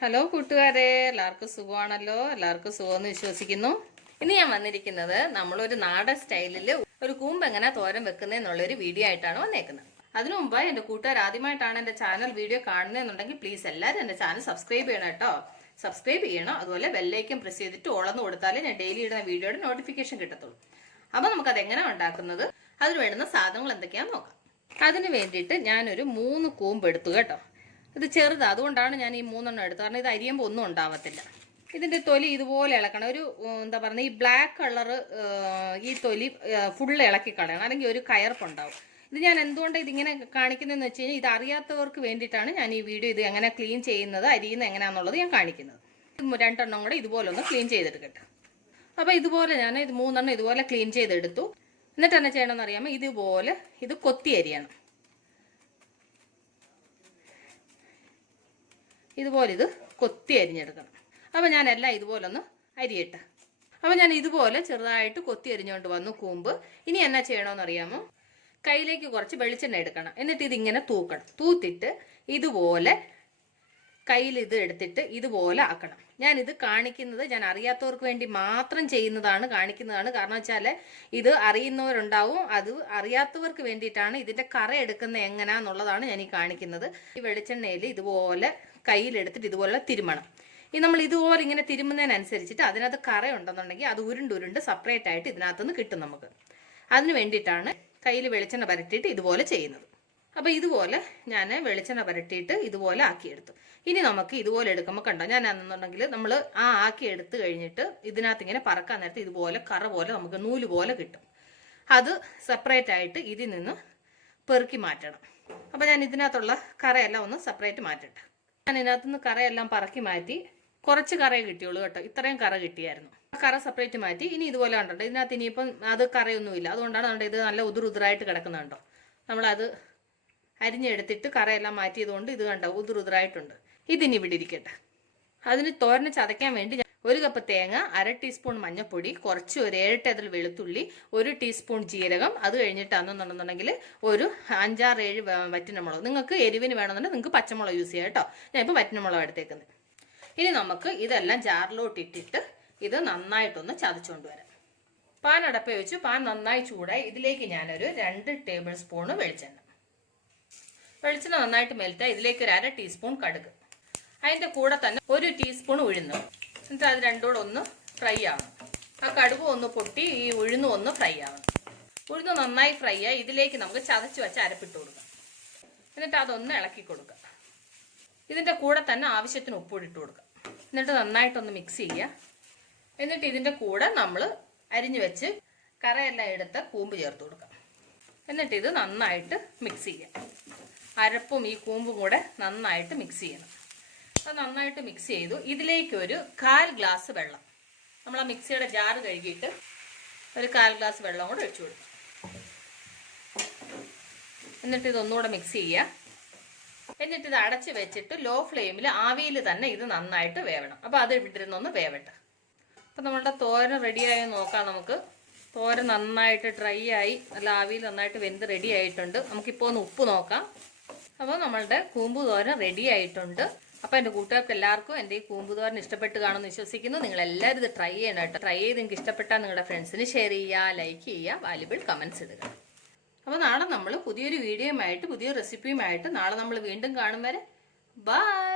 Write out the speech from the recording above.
Hello കൂട്ടുകാരെ, എല്ലാവർക്കും സുഖമാണല്ലോ. എല്ലാവർക്കും സുഖമെന്ന് വിശ്വസിക്കുന്നു. ഇന്ന് ഞാൻ വന്നിരിക്കുന്നത് നമ്മളൊരു നാടൻ സ്റ്റൈലിൽ ഒരു കൂമ്പ് എങ്ങനെ തോരൻ വെക്കുന്നതെന്നുള്ളൊരു വീഡിയോ ആയിട്ടാണ് വന്നേക്കുന്നത്. അതിനു മുമ്പ് എൻ്റെ കൂട്ടുകാർ ആദ്യമായിട്ടാണ് എൻ്റെ ചാനൽ വീഡിയോ കാണുന്നതെന്നുണ്ടെങ്കിൽ പ്ലീസ് എല്ലാവരും എൻ്റെ ചാനൽ സബ്സ്ക്രൈബ് ചെയ്യണം കേട്ടോ. സബ്സ്ക്രൈബ് ചെയ്യണം. അതുപോലെ ബെല്ലൈക്കൻ പ്രസ് ചെയ്തിട്ട് ഓളന്ന് കൊടുത്താലേ ഞാൻ ഡെയിലി ഇടുന്ന വീഡിയോയുടെ നോട്ടിഫിക്കേഷൻ കിട്ടത്തുള്ളൂ. അപ്പോൾ നമുക്കത് എങ്ങനെയാണ് ഉണ്ടാക്കുന്നത്, അതിന് വേണ്ടുന്ന സാധനങ്ങൾ എന്തൊക്കെയാണെന്ന് നോക്കാം. അതിന് വേണ്ടിയിട്ട് ഞാനൊരു 3 കൂമ്പ് എടുത്തു കേട്ടോ. ഇത് ചെറുതാണ്, അതുകൊണ്ടാണ് ഞാൻ ഈ 3 എടുത്തത്. കാരണം ഇത് അരിയുമ്പോൾ ഒന്നും ഉണ്ടാവത്തില്ല. ഇതിൻ്റെ തൊലി ഇതുപോലെ ഇളക്കണം. ഒരു എന്താ പറയുക, ഈ ബ്ലാക്ക് കളറ് ഈ തൊലി ഫുള്ള് ഇളക്കി കളയണം, അല്ലെങ്കിൽ ഒരു കയർപ്പുണ്ടാവും. ഇത് ഞാൻ എന്തുകൊണ്ട് ഇതിങ്ങനെ കാണിക്കുന്നതെന്ന് വെച്ച് കഴിഞ്ഞാൽ ഇത് അറിയാത്തവർക്ക് വേണ്ടിയിട്ടാണ് ഞാൻ ഈ വീഡിയോ ഇത് എങ്ങനെ ക്ലീൻ ചെയ്യുന്നത്, അരിയുന്നത് എങ്ങനെയാണെന്നുള്ളത് ഞാൻ കാണിക്കുന്നത്. 2 എണ്ണം കൂടെ ഇതുപോലെ ഒന്ന് ക്ലീൻ ചെയ്തെടുക്കട്ടെ. അപ്പോൾ ഇതുപോലെ ഞാൻ ഇത് 3 എണ്ണം ഇതുപോലെ ക്ലീൻ ചെയ്തെടുത്തു. എന്നിട്ട് എന്നാ ചെയ്യണമെന്ന് അറിയാമോ, ഇതുപോലെ ഇത് കൊത്തി അരിയണം. ഇതുപോലെ ഇത് കൊത്തി അരിഞ്ഞെടുക്കണം. അപ്പോൾ ഞാൻ എല്ലാം ഇതുപോലെ ഒന്ന് അരിയട്ടെ. അപ്പോൾ ഞാൻ ഇതുപോലെ ചെറുതായിട്ട് കൊത്തി അരിഞ്ഞുകൊണ്ട് വന്നു കൂമ്പ്. ഇനി എന്നാ ചെയ്യണമെന്ന് അറിയാമോ, കയ്യിലേക്ക് കുറച്ച് വെളിച്ചെണ്ണ എടുക്കണം. എന്നിട്ട് ഇതിങ്ങനെ തൂക്കണം. തൂത്തിട്ട് ഇതുപോലെ കയ്യിൽ ഇത് എടുത്തിട്ട് ഇതുപോലെ ആക്കണം. ഞാനിത് കാണിക്കുന്നത് ഞാൻ അറിയാത്തവർക്ക് വേണ്ടി മാത്രം കാണിക്കുന്നതാണ്. കാരണം വെച്ചാൽ ഇത് അറിയുന്നവരുണ്ടാവും, അത് അറിയാത്തവർക്ക് വേണ്ടിയിട്ടാണ്. ഇതിൻ്റെ കറ എടുക്കുന്നത് എങ്ങനെയാണെന്നുള്ളതാണ് ഞാൻ ഈ കാണിക്കുന്നത്. ഈ വെളിച്ചെണ്ണയിൽ ഇതുപോലെ കയ്യിലെടുത്തിട്ട് ഇതുപോലെ തിരുമണം. ഈ നമ്മൾ ഇതുപോലെ ഇങ്ങനെ തിരുമുന്നതിനനുസരിച്ചിട്ട് അതിനകത്ത് കറ ഉണ്ടെന്നുണ്ടെങ്കിൽ അത് ഉരുണ്ടുരുണ്ട് സെപ്പറേറ്റ് ആയിട്ട് ഇതിനകത്തുനിന്ന് കിട്ടും നമുക്ക്. അതിന് വേണ്ടിയിട്ടാണ് കയ്യിൽ വെളിച്ചെണ്ണ പരട്ടിയിട്ട് ഇതുപോലെ ചെയ്യുന്നത്. അപ്പോൾ ഇതുപോലെ ഞാൻ വെളിച്ചെണ്ണ പരട്ടിയിട്ട് ഇതുപോലെ ആക്കിയെടുത്തു. ഇനി നമുക്ക് ഇതുപോലെ എടുക്കുമ്പോൾ കണ്ടോ, ഞാൻ എന്നുണ്ടെങ്കിൽ നമ്മൾ ആക്കി എടുത്ത് കഴിഞ്ഞിട്ട് ഇതിനകത്ത് ഇങ്ങനെ പറക്കാൻ നേരത്തെ ഇതുപോലെ കറ പോലെ നമുക്ക് നൂല് പോലെ കിട്ടും. അത് സെപ്പറേറ്റ് ആയിട്ട് ഇതിൽ നിന്ന് പെറുക്കി മാറ്റണം. അപ്പോൾ ഞാൻ ഇതിനകത്തുള്ള കറയെല്ലാം ഒന്ന് സെപ്പറേറ്റ് മാറ്റട്ടെ. ഞാൻ ഇതിനകത്തുനിന്ന് കറയെല്ലാം പറക്കി മാറ്റി. കുറച്ച് കറയെ കിട്ടിയുള്ളൂ കേട്ടോ, ഇത്രയും കറ കിട്ടിയായിരുന്നു. കറ സെപ്പറേറ്റ് മാറ്റി. ഇനി ഇതുപോലെ കണ്ടോ, ഇതിനകത്ത് ഇനിയിപ്പം അത് കറയൊന്നുമില്ല. അതുകൊണ്ടാണ് ഇത് നല്ല ഉതിരുതിരായിട്ട് കിടക്കുന്നുണ്ടോ. നമ്മളത് അരിഞ്ഞെടുത്തിട്ട് കറയെല്ലാം മാറ്റിയതുകൊണ്ട് ഇത് കണ്ടോ ഉതിരുതിരായിട്ടുണ്ട്. ഇതിനി ഇവിടെ ഇരിക്കട്ടെ. അതിന് തോരന് ചതയ്ക്കാൻ വേണ്ടി 1 കപ്പ് തേങ്ങ, 1/2 ടീസ്പൂൺ മഞ്ഞൾപ്പൊടി, കുറച്ച് ഒരു 7 ടേബിൾ വെളുത്തുള്ളി, 1 ടീസ്പൂൺ ജീരകം, അത് കഴിഞ്ഞിട്ടാണെന്നുണ്ടെന്നുണ്ടെങ്കിൽ ഒരു 5-6-7 വറ്റനമുളക്. നിങ്ങൾക്ക് എരിവിന് വേണമെന്നുണ്ടെങ്കിൽ നിങ്ങൾക്ക് പച്ചമുളക് യൂസ് ചെയ്യാം കേട്ടോ. ഞാൻ ഇപ്പോൾ വറ്റനമുളക് എടുത്തേക്കുന്നത്. ഇനി നമുക്ക് ഇതെല്ലാം ജാറിലോട്ട് ഇട്ടിട്ട് ഇത് നന്നായിട്ടൊന്ന് ചതച്ചുകൊണ്ട് വരാം. പാൻ അടപ്പ വെച്ച് പാൻ നന്നായി ചൂടായി. ഇതിലേക്ക് ഞാനൊരു 2 ടേബിൾ സ്പൂണ് വെളിച്ചെണ്ണ നന്നായിട്ട് മെൽറ്റായി. ഇതിലേക്ക് ഒരു 1/2 ടീസ്പൂൺ കടുക്, അതിൻ്റെ കൂടെ തന്നെ 1 ടീസ്പൂൺ ഉഴുന്ന്. എന്നിട്ട് അത് രണ്ടും കൂടെ ഒന്ന് ഫ്രൈ ആവണം. ആ കടുകും ഒന്ന് പൊട്ടി ഈ ഉഴുന്നും ഒന്ന് ഫ്രൈ ആവണം. ഉഴുന്ന് നന്നായി ഫ്രൈ ആയി. ഇതിലേക്ക് നമുക്ക് ചതച്ച് വെച്ച് അരപ്പിട്ട് കൊടുക്കാം. എന്നിട്ട് അതൊന്ന് ഇളക്കി കൊടുക്കാം. ഇതിൻ്റെ കൂടെ തന്നെ ആവശ്യത്തിന് ഉപ്പിട്ട് കൊടുക്കാം. എന്നിട്ട് നന്നായിട്ടൊന്ന് മിക്സ് ചെയ്യുക. എന്നിട്ട് ഇതിൻ്റെ കൂടെ നമ്മൾ അരിഞ്ഞു വെച്ച് കറയെല്ലാം എടുത്ത് കൂമ്പ് ചേർത്ത് കൊടുക്കാം. എന്നിട്ട് ഇത് നന്നായിട്ട് മിക്സ് ചെയ്യാം. അരപ്പും ഈ കൂമ്പും കൂടെ നന്നായിട്ട് മിക്സ് ചെയ്യണം. അത് നന്നായിട്ട് മിക്സ് ചെയ്തു. ഇതിലേക്ക് ഒരു 1/4 ഗ്ലാസ് വെള്ളം, നമ്മൾ ആ മിക്സിയുടെ ജാറ് കഴുകിയിട്ട് ഒരു 1/4 ഗ്ലാസ് വെള്ളം കൂടെ ഒഴിച്ചു കൊടുക്കാം. എന്നിട്ട് ഇതൊന്നുകൂടെ മിക്സ് ചെയ്യുക. എന്നിട്ട് ഇത് അടച്ച് വെച്ചിട്ട് ലോ ഫ്ലെയിമിൽ ആവിയിൽ തന്നെ ഇത് നന്നായിട്ട് വേവണം. അപ്പോൾ അത് ഇട്ടിരുന്നൊന്ന് വേവട്ടെ. അപ്പോൾ നമ്മളുടെ തോരൻ റെഡിയായി നോക്കാം. നമുക്ക് തോരൻ നന്നായിട്ട് ഡ്രൈ ആയി, നല്ല ആവിയിൽ നന്നായിട്ട് വെന്ത് റെഡി ആയിട്ടുണ്ട്. നമുക്കിപ്പോൾ ഒന്ന് ഉപ്പ് നോക്കാം. അപ്പോൾ നമ്മളുടെ കൂമ്പ് തോരൻ റെഡി ആയിട്ടുണ്ട്. അപ്പോൾ എൻ്റെ കൂട്ടുകാർക്ക് എല്ലാവർക്കും എൻ്റെ ഈ കൂമ്പ് തോരൻ ഇഷ്ടപ്പെട്ട് കാണുമെന്ന് വിശ്വസിക്കുന്നു. നിങ്ങളെല്ലാവരും ഇത് ട്രൈ ചെയ്യണം കേട്ടോ. ട്രൈ ചെയ്ത് നിങ്ങൾക്ക് ഇഷ്ടപ്പെട്ടാൽ നിങ്ങളുടെ ഫ്രണ്ട്സിന് ഷെയർ ചെയ്യുക, ലൈക്ക് ചെയ്യുക, വാല്യുബിൾ കമൻറ്റ്സ് ഇടുക. അപ്പോൾ നാളെ നമ്മൾ പുതിയൊരു വീഡിയോയുമായിട്ട് പുതിയൊരു റെസിപ്പിയുമായിട്ട് നാളെ നമ്മൾ വീണ്ടും കാണും വരെ ബൈ.